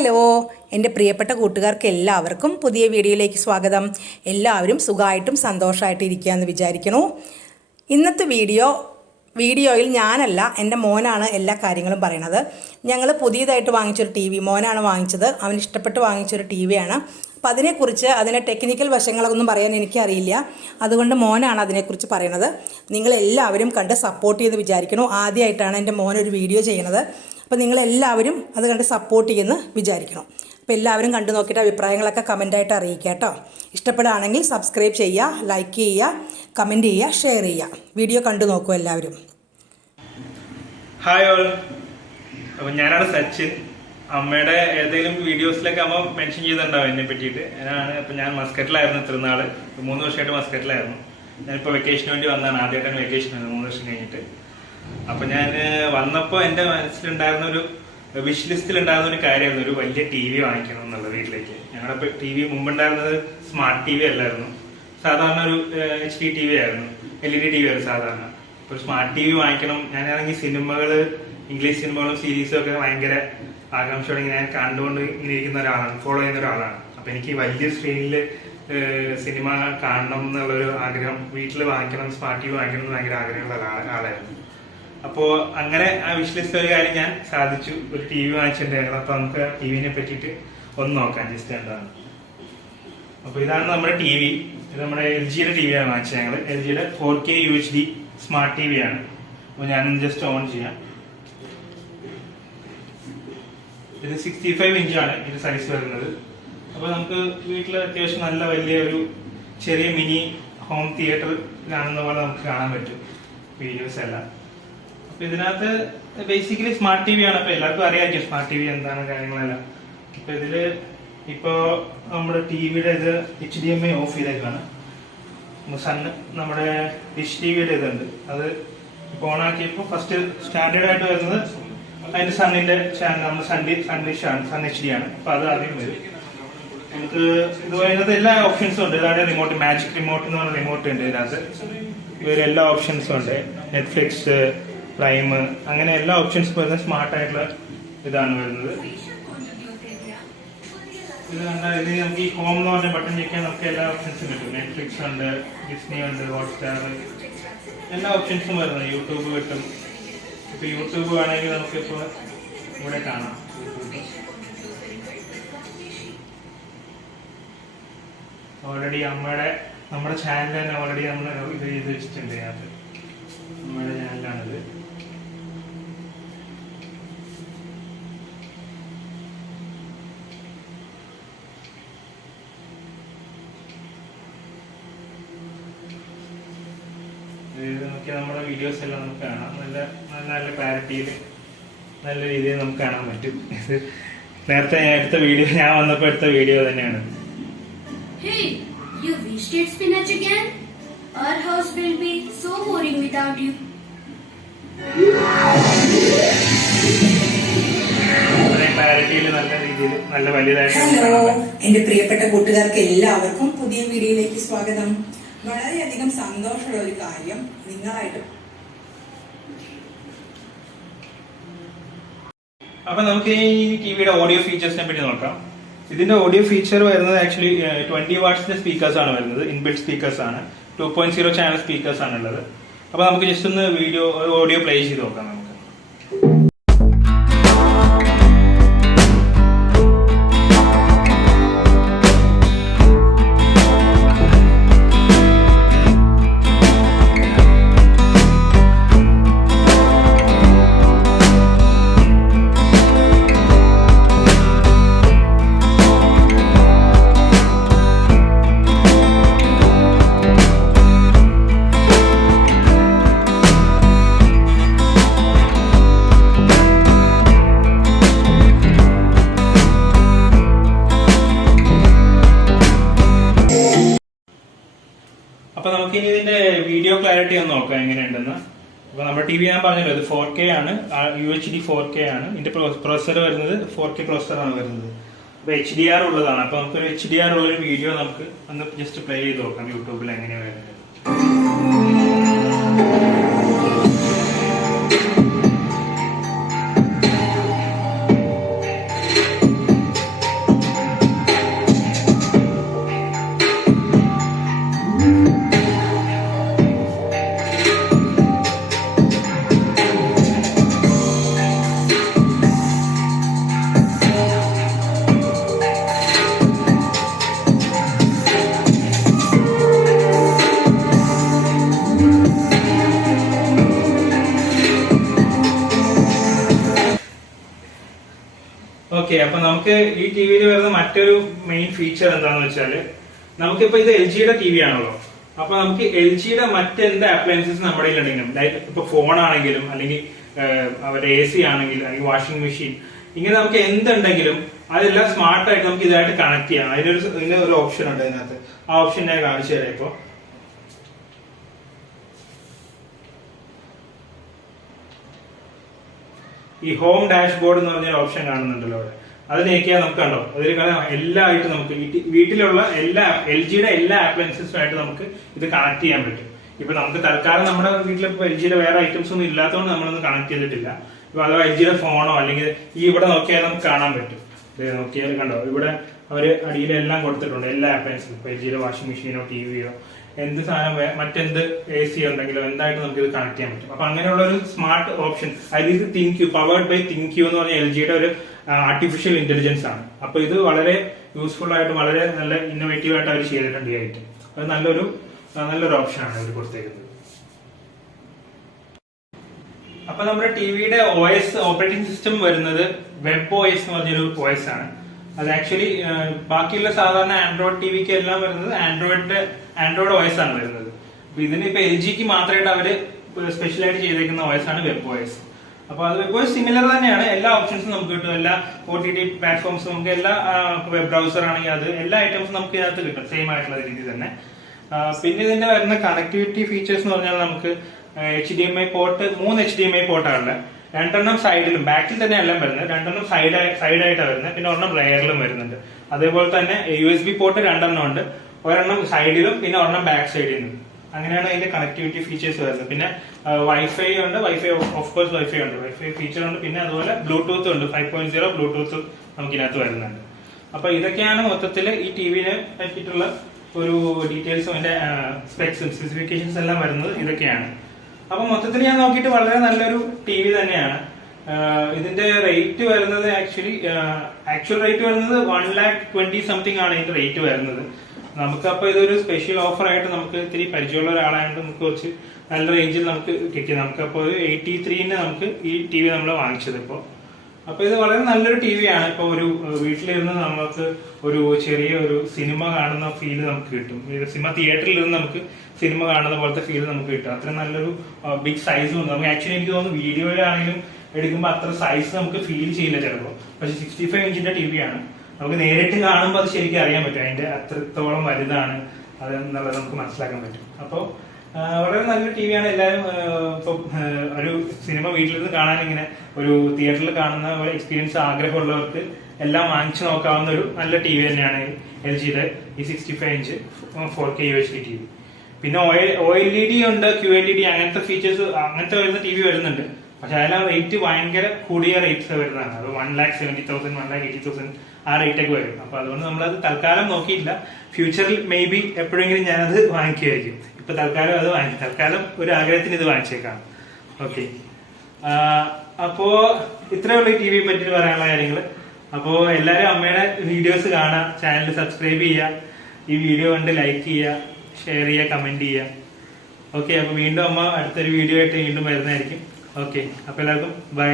Hello എൻ്റെ പ്രിയപ്പെട്ട കൂട്ടുകാർക്ക് എല്ലാവർക്കും പുതിയ വീഡിയോയിലേക്ക് സ്വാഗതം. എല്ലാവരും സുഖമായിട്ടും സന്തോഷമായിട്ടും ഇരിക്കുകയെന്ന് വിചാരിക്കണു. ഇന്നത്തെ വീഡിയോയിൽ ഞാനല്ല, എൻ്റെ മോനാണ് എല്ലാ കാര്യങ്ങളും പറയണത്. ഞങ്ങൾ പുതിയതായിട്ട് വാങ്ങിച്ചൊരു ടി വി മോനാണ് വാങ്ങിച്ചത്. അവന് ഇഷ്ടപ്പെട്ട് വാങ്ങിച്ചൊരു ടി വിയാണ്. അപ്പോൾ അതിനെക്കുറിച്ച് അതിൻ്റെ ടെക്നിക്കൽ വശങ്ങളൊന്നും പറയാൻ എനിക്കറിയില്ല. അതുകൊണ്ട് മോനാണ് അതിനെക്കുറിച്ച് പറയണത്. നിങ്ങളെല്ലാവരും കണ്ട് സപ്പോർട്ട് ചെയ്ത് വിചാരിക്കണു. ആദ്യമായിട്ടാണ് എൻ്റെ മോനൊരു വീഡിയോ ചെയ്യണത്. അപ്പോൾ നിങ്ങളെല്ലാവരും അത് കണ്ട് സപ്പോർട്ട് ചെയ്യുമെന്ന് വിചാരിക്കണം. അപ്പോൾ എല്ലാവരും കണ്ടു നോക്കിയിട്ട് അഭിപ്രായങ്ങളൊക്കെ കമൻറ്റായിട്ട് അറിയിക്കുക കേട്ടോ. ഇഷ്ടപ്പെടുകയാണെങ്കിൽ സബ്സ്ക്രൈബ് ചെയ്യുക, ലൈക്ക് ചെയ്യുക, കമൻറ്റ് ചെയ്യുക, ഷെയർ ചെയ്യുക. വീഡിയോ കണ്ടു നോക്കൂ എല്ലാവരും. Hi all. അപ്പം ഞാനാണ് സച്ചിൻ. അമ്മയുടെ ഏതെങ്കിലും വീഡിയോസിലൊക്കെ അമ്മ മെൻഷൻ ചെയ്തിട്ടുണ്ടാവും എന്നെ പറ്റിയിട്ട്. അപ്പം ഞാൻ മസ്കറ്റിലായിരുന്നു ഇത്ര നാൾ. 3 വർഷമായിട്ട് മസ്കറ്റിലായിരുന്നു. ഞാനിപ്പോൾ വെക്കേഷന് വേണ്ടി വന്നതാണ്. ആദ്യമായിട്ടാണ് വെക്കേഷൻ വന്നത് 3 വർഷം കഴിഞ്ഞിട്ട്. അപ്പം ഞാൻ വന്നപ്പോൾ എൻ്റെ മനസ്സിലുണ്ടായിരുന്ന ഒരു വിഷ് ലിസ്റ്റിലുണ്ടായിരുന്ന ഒരു കാര്യമായിരുന്നു ഒരു വലിയ ടി വി വാങ്ങിക്കണം എന്നുള്ളത് വീട്ടിലേക്ക്. ഞങ്ങളുടെ ടി വി മുമ്പുണ്ടായിരുന്നത് സ്മാർട്ട് ടി വി അല്ലായിരുന്നു. സാധാരണ ഒരു HD ടി വി ആയിരുന്നു, LED ടി വി ആയിരുന്നു സാധാരണ. ഒരു സ്മാർട്ട് ടി വി വാങ്ങിക്കണം. ഞാനാണെങ്കിൽ സിനിമകൾ, ഇംഗ്ലീഷ് സിനിമകളും സീരീസും ഒക്കെ ഭയങ്കര ആകാംക്ഷയോടെ ഇങ്ങനെ കണ്ടുകൊണ്ട് ഇങ്ങനെ ഇരിക്കുന്ന ഒരാളാണ്, ഫോളോ ചെയ്യുന്ന ഒരാളാണ്. അപ്പം എനിക്ക് വലിയ സ്ക്രീനിൽ സിനിമ കാണണം എന്നുള്ളൊരു ആഗ്രഹം, വീട്ടിൽ വാങ്ങിക്കണം, സ്മാർട്ട് ടി വി വാങ്ങിക്കണം എന്ന് ഭയങ്കര ആഗ്രഹമുള്ള ആളായിരുന്നു. അപ്പോൾ അങ്ങനെ ആ വിഷ് ലിസ്റ്റ് ഒരു കാര്യം ഞാൻ സാധിച്ചു. ഒരു ടി വി വാങ്ങിച്ചിട്ടുണ്ടായിരുന്നു. അപ്പോൾ നമുക്ക് ടി വിനെ പറ്റിയിട്ട് ഒന്ന് നോക്കാം ജസ്റ്റ് എന്താണ്. അപ്പോൾ ഇതാണ് നമ്മുടെ ടി വി. ഇത് നമ്മുടെ LGയുടെ ടി വിയാണ് വാങ്ങിച്ചത് ഞങ്ങൾ. LGയുടെ 4K UHD smart T V ആണ്. അപ്പോൾ ഞാനൊന്ന് ജസ്റ്റ് ഓൺ ചെയ്യാം. ഇത് 65 ഇഞ്ചാണ് ഇത് സൈസ് വരുന്നത്. അപ്പോൾ നമുക്ക് വീട്ടിൽ അത്യാവശ്യം നല്ല വലിയ ഒരു ചെറിയ മിനി ഹോം തിയേറ്റർ കാണുന്ന പോലെ നമുക്ക് കാണാൻ പറ്റും വീഡിയോസ് എല്ലാം. അപ്പൊ ഇതിനകത്ത് ബേസിക്കലി സ്മാർട്ട് ടി വി ആണ്. അപ്പൊ എല്ലാവർക്കും അറിയാമായിരിക്കും സ്മാർട്ട് ടി വി എന്താണ് കാര്യങ്ങളെല്ലാം. അപ്പൊ ഇതില് ഇപ്പോ നമ്മുടെ ടി വിയുടെ ഇത് HDMI ഓഫ് ചെയ്തേക്കാണ്. നമ്മുടെ ഡിഷ് ടി വിയുടെ ഇതുണ്ട്, അത് ഇപ്പൊ ഓൺ ആക്കിയപ്പോ ഫസ്റ്റ് സ്റ്റാൻഡേർഡ് ആയിട്ട് വരുന്നത് അതിന്റെ സണ്ണിന്റെ ചാനൽ, നമ്മുടെ സൺ ഡിഷ് ആണ്, സൺ HD ആണ്. അപ്പൊ അത് ആദ്യം വരും. നമുക്ക് ഇത് അതിനകത്ത് എല്ലാ ഓപ്ഷൻസും ഉണ്ട്. ഇതാണ് റിമോട്ട്, മാജിക് റിമോട്ട് എന്ന് പറഞ്ഞ റിമോട്ട് ഉണ്ട് ഇതിനകത്ത്. ഇവര് എല്ലാ ഓപ്ഷൻസും ഉണ്ട്. നെറ്റ്ഫ്ലിക്സ്, പ്രൈം, അങ്ങനെ എല്ലാ ഓപ്ഷൻസും വരുന്ന സ്മാർട്ട് ആയിട്ടുള്ള ഇതാണ് വരുന്നത്. ഇത് കണ്ടാൽ ഇത് നമുക്ക് ഈ ഹോം എന്ന് പറഞ്ഞ ബട്ടൺ ഞെക്കാൻ നമുക്ക് എല്ലാ ഓപ്ഷൻസും കിട്ടും. നെറ്റ്ഫ്ലിക്സ് ഉണ്ട്, ഡിസ്നി ഉണ്ട്, ഹോട്ട്സ്റ്റാർ, എല്ലാ ഓപ്ഷൻസും വരുന്നത്. യൂട്യൂബ് കിട്ടും. ഇപ്പൊ യൂട്യൂബ് ആണെങ്കിൽ നമുക്കിപ്പോ ഇവിടെ കാണാം. ഓൾറെഡി നമ്മുടെ ചാനൽ തന്നെ ഓൾറെഡി നമ്മൾ ഇത് ചെയ്ത് വെച്ചിട്ടുണ്ട്. അതിനകത്ത് നമ്മുടെ ചാനലാണിത്. നോക്കിയാൽ നമ്മുടെ വീഡിയോസ് എല്ലാം നമുക്ക് കാണാം. നല്ല നല്ല ക്ലാരിറ്റിയിൽ നല്ല രീതിയിൽ നമുക്ക് കാണാൻ പറ്റും. ഇത് നേരത്തെ ഞാൻ എടുത്ത വീഡിയോ, ഞാൻ വന്നപ്പോൾ എടുത്ത വീഡിയോ തന്നെയാണ്. Hey, you wasted spinach again? Our house will be so boring without you. ക്ലാരിറ്റിയിൽ നല്ല രീതിയിൽ നല്ല വലുതായിട്ട്. ഹലോ എൻ്റെ പ്രിയപ്പെട്ട കൂട്ടുകാർക്ക് എല്ലാവർക്കും പുതിയ വീഡിയോയിലേക്ക് സ്വാഗതം. വളരെയധികം സന്തോഷമുള്ള ഒരു കാര്യം നിങ്ങളായിട്ട്. അപ്പൊ നമുക്ക് ഈ ടിവിയുടെ ഓഡിയോ ഫീച്ചേഴ്സിനെ പറ്റി നോക്കാം. ഇതിന്റെ ഓഡിയോ ഫീച്ചർ വരുന്നത് ആക്ച്വലി 20 വാട്ട്സിന്റെ സ്പീക്കേഴ്സ് ആണ് വരുന്നത്. ഇൻബിൽറ്റ് സ്പീക്കേഴ്സ് ആണ്. 2.0 ചാനൽ സ്പീക്കേഴ്സ് ആണ് ഉള്ളത്. അപ്പൊ നമുക്ക് ജസ്റ്റ് ഒന്ന് ഓഡിയോ പ്ലേ ചെയ്ത് നോക്കാം. നമുക്ക് അപ്പൊ നമുക്ക് ഇനി ഇതിന്റെ വീഡിയോ ക്ലാരിറ്റി ഒന്ന് നോക്കാം എങ്ങനെയുണ്ടെന്ന്. അപ്പൊ നമ്മുടെ ടി വി ഞാൻ പറഞ്ഞല്ലോ, ഇത് 4K ആണ്, UHD 4K ആണ്. ഇതിന്റെ പ്രോസസർ വരുന്നത് 4K പ്രോസസർ ആണ് വരുന്നത്. അപ്പൊ HDR ഉള്ളതാണ്. അപ്പൊ നമുക്കൊരു HDR ഉള്ളൊരു വീഡിയോ നമുക്ക് ഒന്ന് ജസ്റ്റ് പ്ലേ ചെയ്ത് നോക്കാം യൂട്യൂബിൽ എങ്ങനെയാണ് വരുന്നത്. ഓക്കെ, അപ്പൊ നമുക്ക് ഈ ടിവിയിൽ വരുന്ന മറ്റൊരു മെയിൻ ഫീച്ചർ എന്താണെന്ന് വെച്ചാല്, നമുക്കിപ്പോ ഇത് എൽ ജിയുടെ ടി വി ആണല്ലോ. അപ്പൊ നമുക്ക് എൽ ജിയുടെ മറ്റെന്ത് അപ്ലയൻസസ് നമ്മുടെ കയ്യിലുണ്ടെങ്കിലും, ലൈക്ക് ഇപ്പൊ ഫോൺ ആണെങ്കിലും അല്ലെങ്കിൽ അവരുടെ AC ആണെങ്കിലും അല്ലെങ്കിൽ വാഷിംഗ് മെഷീൻ, ഇങ്ങനെ നമുക്ക് എന്തുണ്ടെങ്കിലും അതെല്ലാം സ്മാർട്ടായിട്ട് നമുക്ക് ഇതായിട്ട് കണക്ട് ചെയ്യാം. ഇതിനൊരു ഓപ്ഷൻ ഉണ്ട് അതിനകത്ത്. ആ ഓപ്ഷൻ ഞാൻ കാണിച്ചു തരാം. ഇപ്പൊ ഈ ഹോം ഡാഷ്ബോർഡ് എന്ന് പറഞ്ഞ ഓപ്ഷൻ കാണുന്നുണ്ടല്ലോ അവിടെ, അത് നീക്കിയാൽ നമുക്ക് കണ്ടോ, അതിൽ എല്ലാമായിട്ട് നമുക്ക് വീട്ടിലുള്ള എല്ലാ എൽ ജിയുടെ എല്ലാ അപ്ലയൻസസുമായിട്ട് നമുക്ക് ഇത് കണക്ട് ചെയ്യാൻ പറ്റും. ഇപ്പൊ നമുക്ക് തൽക്കാലം നമ്മുടെ വീട്ടിൽ എൽ ജിയുടെ വേറെ ഐറ്റംസ് ഒന്നും ഇല്ലാത്തതുകൊണ്ട് നമ്മളൊന്നും കണക്ട് ചെയ്തിട്ടില്ല. ഇപ്പൊ അഥവാ എൽ ജിയുടെ ഫോണോ അല്ലെങ്കിൽ ഈ ഇവിടെ നോക്കിയാൽ നമുക്ക് കാണാൻ പറ്റും. നോക്കിയാൽ കണ്ടോ, ഇവിടെ അവര് അടിയിലെല്ലാം കൊടുത്തിട്ടുണ്ട് എല്ലാ അപ്ലയൻസും. ഇപ്പൊ എൽ ജിയുടെ വാഷിംഗ് മെഷീനോ ടിവിയോ എന്ത് സാധനം മറ്റെന്ത് AC ഉണ്ടെങ്കിലോ എന്തായിട്ട് നമുക്ക് ഇത് കണക്ട് ചെയ്യാൻ പറ്റും. അപ്പൊ അങ്ങനെയുള്ള ഒരു സ്മാർട്ട് ഓപ്ഷൻ, അതായത് തിങ്ക്യൂ, പവേർഡ് ബൈ തിങ്ക്യൂ എന്ന് പറഞ്ഞ എൽ ജിയുടെ ഒരു ആർട്ടിഫിഷ്യൽ ഇന്റലിജൻസ് ആണ്. അപ്പൊ ഇത് വളരെ യൂസ്ഫുൾ ആയിട്ട് വളരെ നല്ല ഇന്നോവേറ്റീവ് ആയിട്ട് അവർ ചെയ്തിട്ടുണ്ട് ഈ ഐറ്റം. അത് നല്ലൊരു ഓപ്ഷൻ ആണ് അവർ കൊടുത്തേക്കുന്നത്. അപ്പൊ നമ്മുടെ ടിവിയുടെ OS ഓപ്പറേറ്റിംഗ് സിസ്റ്റം വരുന്നത് WebOS എന്ന് പറഞ്ഞൊരു OS ആണ്. അത് ആക്ച്വലി ബാക്കിയുള്ള സാധാരണ ആൻഡ്രോയിഡ് ടിവിക്ക് എല്ലാം വരുന്നത് ആൻഡ്രോയിഡ് OS ആണ് വരുന്നത്. അപ്പൊ ഇതിന് ഇപ്പൊ എൽ ജിക്ക് മാത്രമായിട്ട് അവര് സ്പെഷ്യൽ ആയിട്ട് ചെയ്തേക്കുന്ന OS ആണ് WebOS. അപ്പൊ അത് WebOS സിമിലർ തന്നെയാണ്. എല്ലാ ഓപ്ഷൻസും നമുക്ക് കിട്ടും, എല്ലാ OTT പ്ലാറ്റ്ഫോംസും നമുക്ക്, എല്ലാ വെബ് ബ്രൗസർ ആണെങ്കിൽ അത് എല്ലാ ഐറ്റംസും നമുക്ക് ഇതിനകത്ത് കിട്ടും, സെയിം ആയിട്ടുള്ള രീതി തന്നെ. പിന്നെ ഇതിന്റെ വരുന്ന കണക്ടിവിറ്റി ഫീച്ചേഴ്സ് എന്ന് പറഞ്ഞാൽ നമുക്ക് HDMI പോർട്ട് 3 HDMI പോർട്ടാണ്. 2 സൈഡിലും, ബാക്കിൽ തന്നെ എല്ലാം വരുന്നത്, 2 സൈഡായിട്ടാണ് വരുന്നത്. പിന്നെ 1 റെയറിലും വരുന്നുണ്ട്. അതേപോലെ തന്നെ USB പോർട്ട് 2 ഉണ്ട്, 1 സൈഡിലും പിന്നെ 1 ബാക്ക് സൈഡിലും. അങ്ങനെയാണ് അതിന്റെ കണക്ടിവിറ്റി ഫീച്ചേഴ്സ് വരുന്നത്. പിന്നെ വൈഫൈ ഉണ്ട്, ഓഫ് കോഴ്സ് വൈഫൈ ഉണ്ട്, വൈഫൈ ഫീച്ചർ ഉണ്ട്. പിന്നെ അതുപോലെ ബ്ലൂടൂത്ത് ഉണ്ട്, 5.0 ബ്ലൂടൂത്ത് നമുക്ക് ഇതിനകത്ത് വരുന്നുണ്ട്. അപ്പൊ ഇതൊക്കെയാണ് മൊത്തത്തിൽ ഈ ടിവിനെ പറ്റിയിട്ടുള്ള ഒരു ഡീറ്റെയിൽസും അതിന്റെ സ്പെസിഫിക്കേഷൻസ് എല്ലാം വരുന്നത് ഇതൊക്കെയാണ്. അപ്പൊ മൊത്തത്തിൽ ഞാൻ നോക്കിയിട്ട് വളരെ നല്ലൊരു TV തന്നെയാണ്. ഇതിന്റെ റേറ്റ് വരുന്നത് ആക്ച്വൽ റേറ്റ് വരുന്നത് 1,20,000 സംതിങ് ആണ് ഇതിന്റെ റേറ്റ് വരുന്നത്. നമുക്കപ്പോ ഇതൊരു സ്പെഷ്യൽ ഓഫർ ആയിട്ട് നമുക്ക് ഇത്തിരി പരിചയമുള്ള ഒരാളായതുകൊണ്ട് നമുക്ക് കുറച്ച് നല്ല റേഞ്ചിൽ നമുക്ക് കിട്ടി. നമുക്കപ്പോ 83-ന് നമുക്ക് ഈ TV നമ്മൾ വാങ്ങിച്ചത് ഇപ്പോ. അപ്പൊ ഇത് വളരെ നല്ലൊരു TV ആണ്. ഇപ്പൊ ഒരു വീട്ടിലിരുന്ന് നമുക്ക് ഒരു ചെറിയ ഒരു സിനിമ കാണുന്ന ഫീല് നമുക്ക് കിട്ടും. സിനിമ തിയേറ്ററിൽ ഇരുന്ന് നമുക്ക് സിനിമ കാണുന്ന പോലത്തെ ഫീൽ നമുക്ക് കിട്ടും. അത്ര നല്ലൊരു ബിഗ് സൈസും ഉണ്ട്. നമുക്ക് ആക്ച്വലി എനിക്ക് തോന്നുന്നു വീഡിയോയിലാണെങ്കിലും എടുക്കുമ്പോൾ അത്ര സൈസ് നമുക്ക് ഫീൽ ചെയ്യില്ല ചിലപ്പോൾ. പക്ഷെ 65 ഇഞ്ചിന്റെ TV ആണ്. നമുക്ക് നേരിട്ട് കാണുമ്പോൾ അത് ശരിക്കും അറിയാൻ പറ്റും, അതിന്റെ അത്രത്തോളം വലുതാണ് അത് എന്നുള്ളത് നമുക്ക് മനസ്സിലാക്കാൻ പറ്റും. അപ്പോൾ വളരെ നല്ലൊരു TV ആണ്. എല്ലാവരും ഇപ്പൊ ഒരു സിനിമ വീട്ടിലിരുന്ന് കാണാൻ, ഇങ്ങനെ ഒരു തിയേറ്ററിൽ കാണുന്ന ഒരു എക്സ്പീരിയൻസ് ആഗ്രഹമുള്ളവർക്ക് എല്ലാം വാങ്ങിച്ചു നോക്കാവുന്ന ഒരു നല്ല TV തന്നെയാണ് എൽ ജിയുടെ ഈ 65 ഇഞ്ച് 4K UHD TV. പിന്നെ OLED ഉണ്ട്, QLED, അങ്ങനത്തെ ഫീച്ചേഴ്സ്, അങ്ങനത്തെ വരുന്ന TV വരുന്നുണ്ട്. പക്ഷെ അതിലെ റേറ്റ് ഭയങ്കര കൂടിയ റേറ്റ്സ് വരുന്നതാണ്. അത് 1,70,000, 1,80,000 ആ റേറ്റ് ഒക്കെ വരും. അപ്പൊ അതുകൊണ്ട് നമ്മളത് തൽക്കാലം നോക്കിയില്ല. ഫ്യൂച്ചറിൽ മേ ബി എപ്പോഴെങ്കിലും ഞാനത് വാങ്ങിക്കുമായിരിക്കും. ഇപ്പൊ തൽക്കാലം അത് തൽക്കാലം ഒരു ആഗ്രഹത്തിന് ഇത് വാങ്ങിച്ചേക്കാം. ഓക്കെ, അപ്പോ ഇത്രയുള്ള TV പറ്റി പറയാനുള്ള കാര്യങ്ങൾ. അപ്പോ എല്ലാരും അമ്മയുടെ വീഡിയോസ് കാണാം, ചാനൽ സബ്സ്ക്രൈബ് ചെയ്യുക, ഈ വീഡിയോ കണ്ട് ലൈക്ക് ചെയ്യുക, ഷെയർ ചെയ്യുക, കമന്റ് ചെയ്യുക. ഓക്കെ, അപ്പൊ വീണ്ടും അമ്മ അടുത്തൊരു വീഡിയോ ആയിട്ട് വീണ്ടും വരുന്നതായിരിക്കും. ഓക്കെ, അപ്പൊ എല്ലാവർക്കും ബൈ.